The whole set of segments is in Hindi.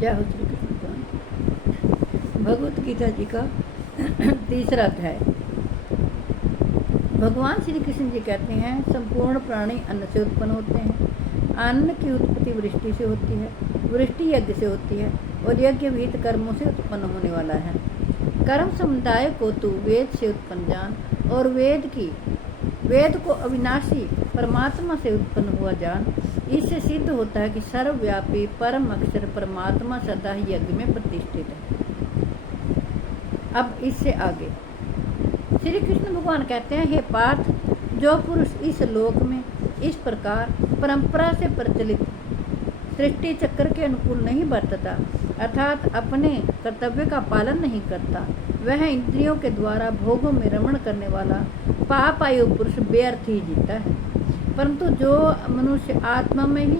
जय हो श्री कृष्ण भगवान। भगवत गीता जी का तीसरा अध्याय। भगवान श्री कृष्ण जी कहते हैं, संपूर्ण प्राणी अन्न से उत्पन्न होते हैं। अन्न की उत्पत्ति वृष्टि से होती है, वृष्टि यज्ञ से होती है और यज्ञ विहित कर्मों से उत्पन्न होने वाला है। कर्म समुदाय को तू वेद से उत्पन्न जान और वेद को अविनाशी परमात्मा से उत्पन्न हुआ जान। इससे सिद्ध होता है कि सर्वव्यापी परम अक्षर परमात्मा सदा ही यज्ञ में प्रतिष्ठित है। अब इससे आगे श्री कृष्ण भगवान कहते हैं, हे पार्थ, जो पुरुष इस लोक में इस प्रकार परंपरा से प्रचलित सृष्टि चक्र के अनुकूल नहीं बरतता, अर्थात अपने कर्तव्य का पालन नहीं करता, वह इंद्रियों के द्वारा भोगों में रमण करने वाला पाप आयु पुरुष व्यर्थ ही जीता है। परंतु जो मनुष्य आत्मा में ही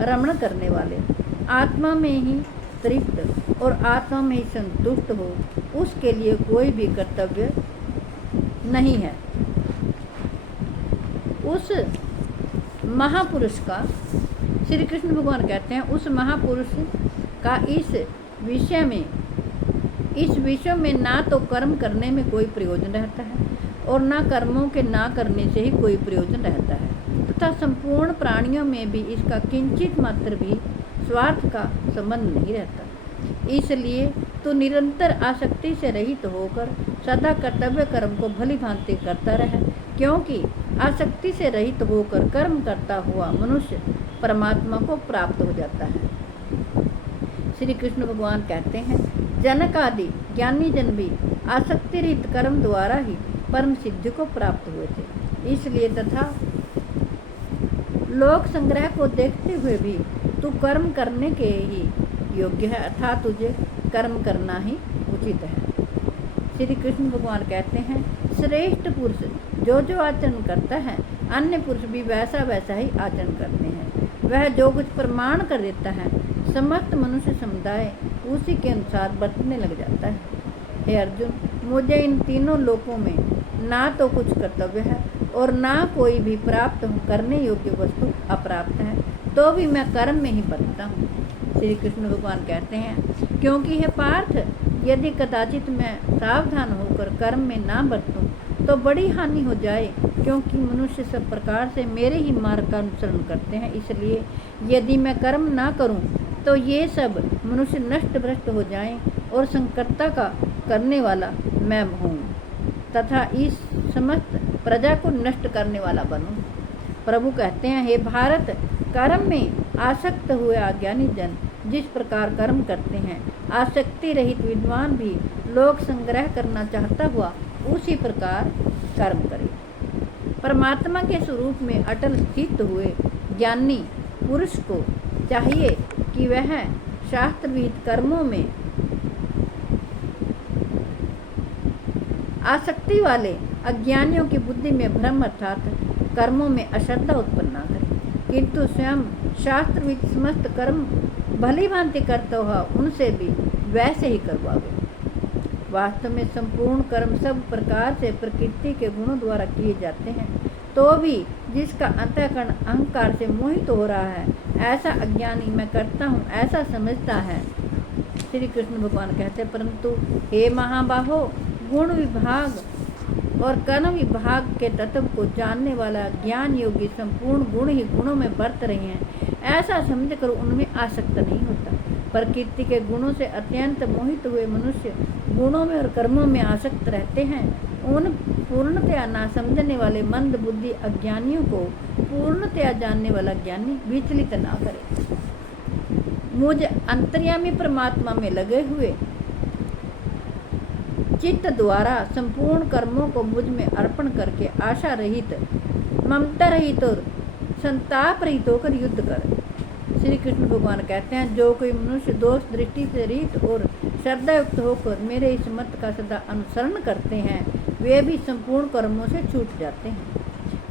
रमण करने वाले, आत्मा में ही तृप्त और आत्मा में ही संतुष्ट हो, उसके लिए कोई भी कर्तव्य नहीं है। उस महापुरुष का, श्री कृष्ण भगवान कहते हैं, उस महापुरुष का इस विषय में ना तो कर्म करने में कोई प्रयोजन रहता है और ना कर्मों के ना करने से ही कोई प्रयोजन रहता है, तथा संपूर्ण प्राणियों में भी इसका किंचित मात्र भी स्वार्थ का संबंध नहीं रहता। इसलिए तो निरंतर आसक्ति से रहित होकर सदा कर्तव्य कर्म को भली भांति करता रहे, क्योंकि आसक्ति से रहित होकर कर्म करता हुआ मनुष्य परमात्मा को प्राप्त हो जाता है। श्री कृष्ण भगवान कहते हैं, जनक आदि ज्ञानी जन भी आसक्ति रहित कर्म द्वारा ही परम सिद्धि को प्राप्त हुए थे। इसलिए तथा लोक संग्रह को देखते हुए भी तू कर्म करने के ही योग्य है, अर्थात तुझे कर्म करना ही उचित है। श्री कृष्ण भगवान कहते हैं, श्रेष्ठ पुरुष जो आचरण करता है, अन्य पुरुष भी वैसा वैसा ही आचरण करते हैं। वह जो कुछ प्रमाण कर देता है, समस्त मनुष्य समुदाय उसी के अनुसार बरतने लग जाता है। हे अर्जुन, मुझे इन तीनों लोकों में ना तो कुछ कर्तव्य है और ना कोई भी प्राप्त करने योग्य वस्तु अप्राप्त है, तो भी मैं कर्म में ही बरतता हूँ। श्री कृष्ण भगवान कहते हैं, क्योंकि हे पार्थ, यदि कदाचित मैं सावधान होकर कर्म में ना बरतूं तो बड़ी हानि हो जाए, क्योंकि मनुष्य सब प्रकार से मेरे ही मार्ग का अनुसरण करते हैं। इसलिए यदि मैं कर्म ना करूं तो ये सब मनुष्य नष्ट भ्रष्ट हो जाएं और संकटता का करने वाला मैं हूँ तथा इस समस्त प्रजा को नष्ट करने वाला बनूं। प्रभु कहते हैं, हे भारत, कर्म में आसक्त हुए अज्ञानी जन जिस प्रकार कर्म करते हैं, आसक्ति रहित विद्वान भी लोक संग्रह करना चाहता हुआ उसी प्रकार कर्म करे। परमात्मा के स्वरूप में अटल स्थित हुए ज्ञानी पुरुष को चाहिए कि वह शास्त्र विहित कर्मों में आसक्ति वाले अज्ञानियों की बुद्धि में भ्रम अर्थात कर्मों में अश्रद्धा उत्पन्न न करे, किंतु स्वयं शास्त्र विहित समस्त कर्म भली भांति करता हुआ उनसे भी वैसे ही करवावे। वास्तव में संपूर्ण कर्म सब प्रकार से प्रकृति के गुणों द्वारा किए जाते हैं, तो भी जिसका अंतःकरण अहंकार से मोहित हो रहा है, ऐसा अज्ञानी मैं करता हूँ ऐसा समझता है। श्री कृष्ण भगवान कहते हैं, परंतु हे महाबाहो, गुण विभाग और कर्म विभाग के तत्व को जानने वाला ज्ञान योगी संपूर्ण गुण ही गुणों में बरत रहे हैं, ऐसा समझकर उनमें आसक्त नहीं होता। प्रकृति के गुणों से अत्यंत मोहित हुए मनुष्य गुणों में और कर्मों में आसक्त रहते हैं। उन पूर्णतया ना समझने वाले मंद बुद्धि अज्ञानियों को पूर्णतया जानने वाला ज्ञानी विचलित ना करे। मुझ अंतर्यामी परमात्मा में लगे हुए चित्त द्वारा संपूर्ण कर्मों को मुझ में अर्पण करके आशा रहित, ममता रहित और संताप रहित होकर युद्ध कर। श्री कृष्ण भगवान कहते हैं, जो कोई मनुष्य दोष दृष्टि से रहित और श्रद्धा युक्त होकर मेरे इस मत का सदा अनुसरण करते हैं, वे भी संपूर्ण कर्मों से छूट जाते हैं।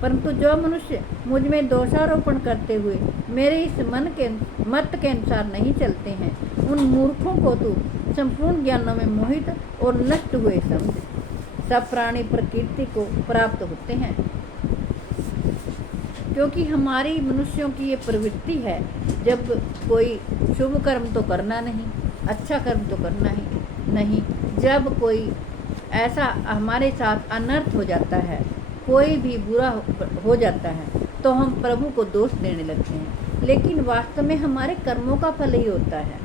परंतु जो मनुष्य मुझ में दोषारोपण करते हुए मेरे इस मत के अनुसार नहीं चलते हैं, उन मूर्खों को तू संपूर्ण ज्ञानों में मोहित और नष्ट हुए समझ। सब प्राणी प्रकृति को प्राप्त होते हैं, क्योंकि हमारी मनुष्यों की ये प्रवृत्ति है, जब कोई शुभ कर्म तो करना नहीं, अच्छा कर्म तो करना ही नहीं, जब कोई ऐसा हमारे साथ अनर्थ हो जाता है, कोई भी बुरा हो जाता है, तो हम प्रभु को दोष देने लगते हैं। लेकिन वास्तव में हमारे कर्मों का फल ही होता है।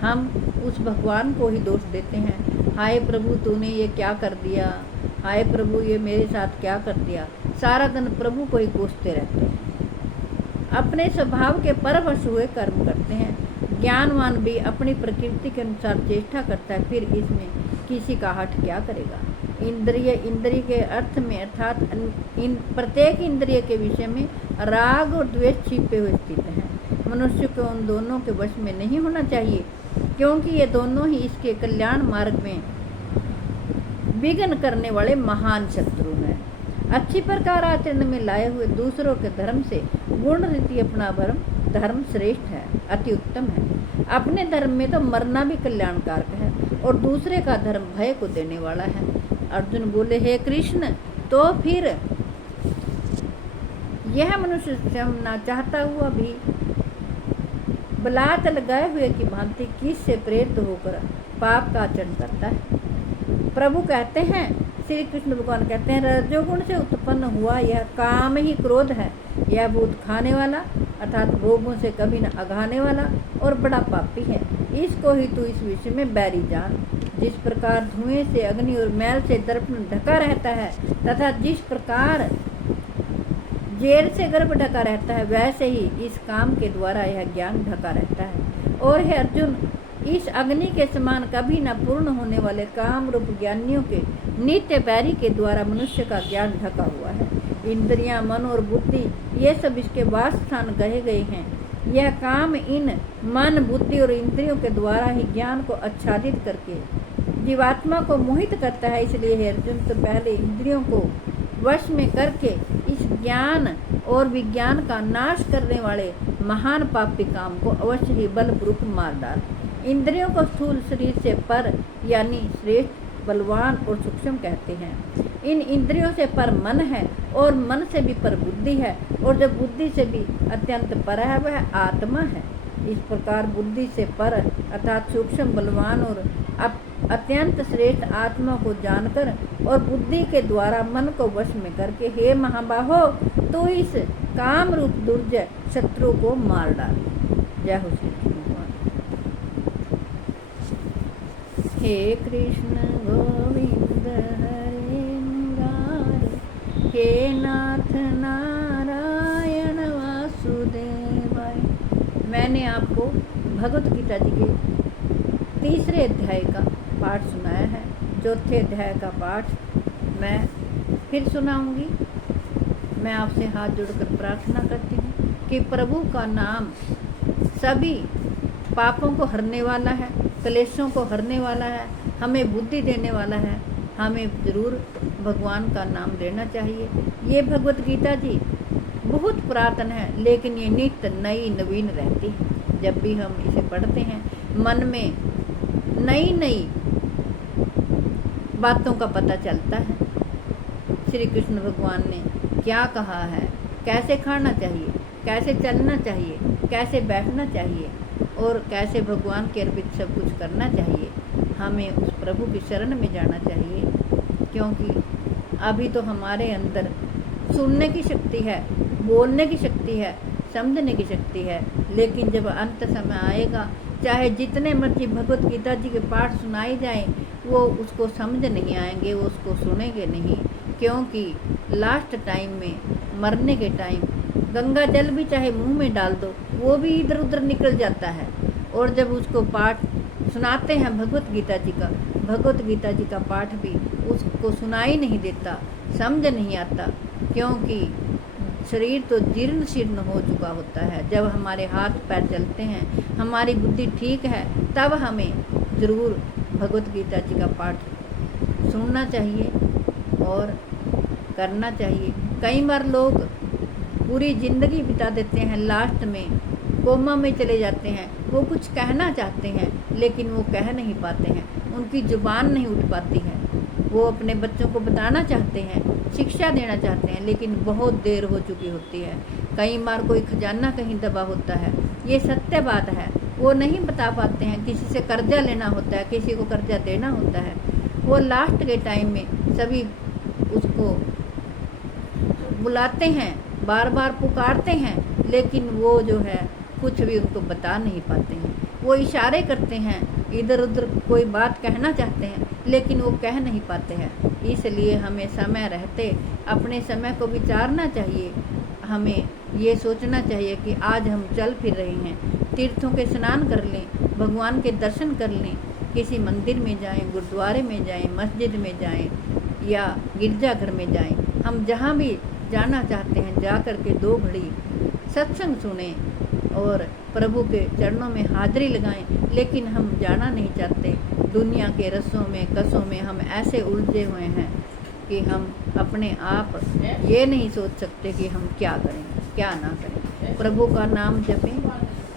हम उस भगवान को ही दोष देते हैं, हाय प्रभु तूने ये क्या कर दिया, हाय प्रभु ये मेरे साथ क्या कर दिया। सारा दिन प्रभु को ही कोसते रहते हैं, अपने स्वभाव के परवश हुए कर्म करते हैं। ज्ञानवान भी अपनी प्रकृति के अनुसार चेष्टा करता है, फिर इसमें किसी का हठ क्या करेगा। इंद्रिय के अर्थ में अर्थात प्रत्येक इंद्रिय के विषय में राग और द्वेष छिपे हुए स्थित हैं। मनुष्य को उन दोनों के वश में नहीं होना चाहिए, क्योंकि ये दोनों ही इसके कल्याण मार्ग में विघ्न करने वाले महान शत्रु हैं। अच्छी प्रकार आचरण में लाए हुए दूसरों के धर्म से गुण रीति अपना धर्म श्रेष्ठ है, अति उत्तम है। अपने धर्म में तो मरना भी कल्याणकारक है और दूसरे का धर्म भय को देने वाला है। अर्जुन बोले, हे कृष्ण, तो फिर यह मनुष्य स्वयं ना चाहता हुआ भी बलात् लगाए हुए की भांति किस से प्रेरित होकर पाप का आचरण करता है। प्रभु कहते हैं, श्री कृष्ण भगवान कहते हैं, रजोगुण से उत्पन्न हुआ यह काम ही क्रोध है। यह भूत खाने वाला अर्थात भोगों से कभी न अघाने वाला और बड़ा पापी है। इसको ही तू इस विषय में बैरी जान। जिस प्रकार धुएं से, अग्नि और मैल से दर्पण ढका रहता है तथा जिस प्रकार जेल से गर्भ ढका रहता है, वैसे ही इस काम के द्वारा यह ज्ञान ढका रहता है। और है अर्जुन, इस अग्नि के समान कभी न पूर्ण होने वाले काम रूप ज्ञानियों के नित्य बैरी के द्वारा मनुष्य का ज्ञान ढका हुआ है। इंद्रियां, मन और बुद्धि ये सब इसके वास स्थान कहे गए हैं। यह काम इन मन, बुद्धि और इंद्रियों के द्वारा ही ज्ञान को आच्छादित करके जीवात्मा को मोहित करता है। इसलिए हे अर्जुन, तो पहले इंद्रियों को वश में करके इस ज्ञान और विज्ञान का नाश करने वाले महान पापी काम को अवश्य ही बलपूर्वक मार डाल। इंद्रियों को स्थूल शरीर से पर यानी श्रेष्ठ, बलवान और सूक्ष्म कहते हैं। इन इंद्रियों से पर मन है और मन से भी पर बुद्धि है, और जो बुद्धि से भी अत्यंत पर है वह आत्मा है। इस प्रकार बुद्धि से पर अर्थात सूक्ष्म, बलवान और अत्यंत श्रेष्ठ आत्मा को जानकर और बुद्धि के द्वारा मन को वश में करके, हे महाबाहो, तो इस काम रूप दुर्जय शत्रु को मार डाल। जय हो श्री कृष्ण भगवान। हे कृष्ण गोविंद हरे मुरारे, हे नाथ नारायण वासुदेवाय। मैंने आपको भगवत गीता जी के 3रे अध्याय का पाठ सुनाया है। 4थे अध्याय का पाठ मैं फिर सुनाऊंगी। मैं आपसे हाथ जोड़कर प्रार्थना करती हूँ कि प्रभु का नाम सभी पापों को हरने वाला है, क्लेशों को हरने वाला है, हमें बुद्धि देने वाला है। हमें ज़रूर भगवान का नाम लेना चाहिए। ये भगवत गीता जी बहुत पुरातन है, लेकिन ये नित्य नई नवीन रहती है। जब भी हम इसे पढ़ते हैं, मन में नई नई बातों का पता चलता है। श्री कृष्ण भगवान ने क्या कहा है, कैसे खाना चाहिए, कैसे चलना चाहिए, कैसे बैठना चाहिए और कैसे भगवान के अर्पित सब कुछ करना चाहिए। हमें उस प्रभु की शरण में जाना चाहिए, क्योंकि अभी तो हमारे अंदर सुनने की शक्ति है, बोलने की शक्ति है, समझने की शक्ति है, लेकिन जब अंत समय आएगा, चाहे जितने मर्जी भगवत गीता जी के पाठ सुनाए जाएं, वो उसको समझ नहीं आएंगे, वो उसको सुनेंगे नहीं। क्योंकि लास्ट टाइम में, मरने के टाइम, गंगा जल भी चाहे मुंह में डाल दो, वो भी इधर उधर निकल जाता है। और जब उसको पाठ सुनाते हैं भगवत गीता जी का पाठ भी उसको सुनाई नहीं देता, समझ नहीं आता, क्योंकि शरीर तो जीर्ण शीर्ण हो चुका होता है। जब हमारे हाथ पैर चलते हैं, हमारी बुद्धि ठीक है, तब हमें ज़रूर भगवत गीता जी का पाठ सुनना चाहिए और करना चाहिए। कई बार लोग पूरी ज़िंदगी बिता देते हैं, लास्ट में कोमा में चले जाते हैं। वो कुछ कहना चाहते हैं, लेकिन वो कह नहीं पाते हैं, उनकी जुबान नहीं उठ पाती है। वो अपने बच्चों को बताना चाहते हैं, शिक्षा देना चाहते हैं, लेकिन बहुत देर हो चुकी होती है। कई बार कोई खजाना कहीं दबा होता है, ये सत्य बात है। वो नहीं बता पाते हैं, किसी से कर्जा लेना होता है, किसी को कर्जा देना होता है, वो लास्ट के टाइम में सभी उसको बुलाते हैं, बार बार पुकारते हैं, लेकिन वो जो है कुछ भी उनको बता नहीं पाते हैं। वो इशारे करते हैं, इधर उधर कोई बात कहना चाहते हैं, लेकिन वो कह नहीं पाते हैं। इसलिए हमें समय रहते अपने समय को विचारना चाहिए। हमें ये सोचना चाहिए कि आज हम चल फिर रहे हैं, तीर्थों के स्नान कर लें, भगवान के दर्शन कर लें, किसी मंदिर में जाएं, गुरुद्वारे में जाएं, मस्जिद में जाएं या गिरजाघर में जाएं। हम जहाँ भी जाना चाहते हैं, जा कर के 2 घड़ी सत्संग सुने और प्रभु के चरणों में हाजिरी लगाएं। लेकिन हम जाना नहीं चाहते। दुनिया के रसों में कसों में हम ऐसे उलझे हुए हैं कि हम अपने आप ये नहीं सोच सकते कि हम क्या करें, क्या ना करें। प्रभु का नाम जपें।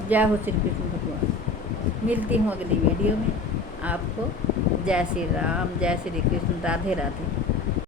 जय हो श्री कृष्ण भगवान। मिलती हूँ अगली वीडियो में आपको। जय श्री राम, जय श्री कृष्ण, राधे राधे।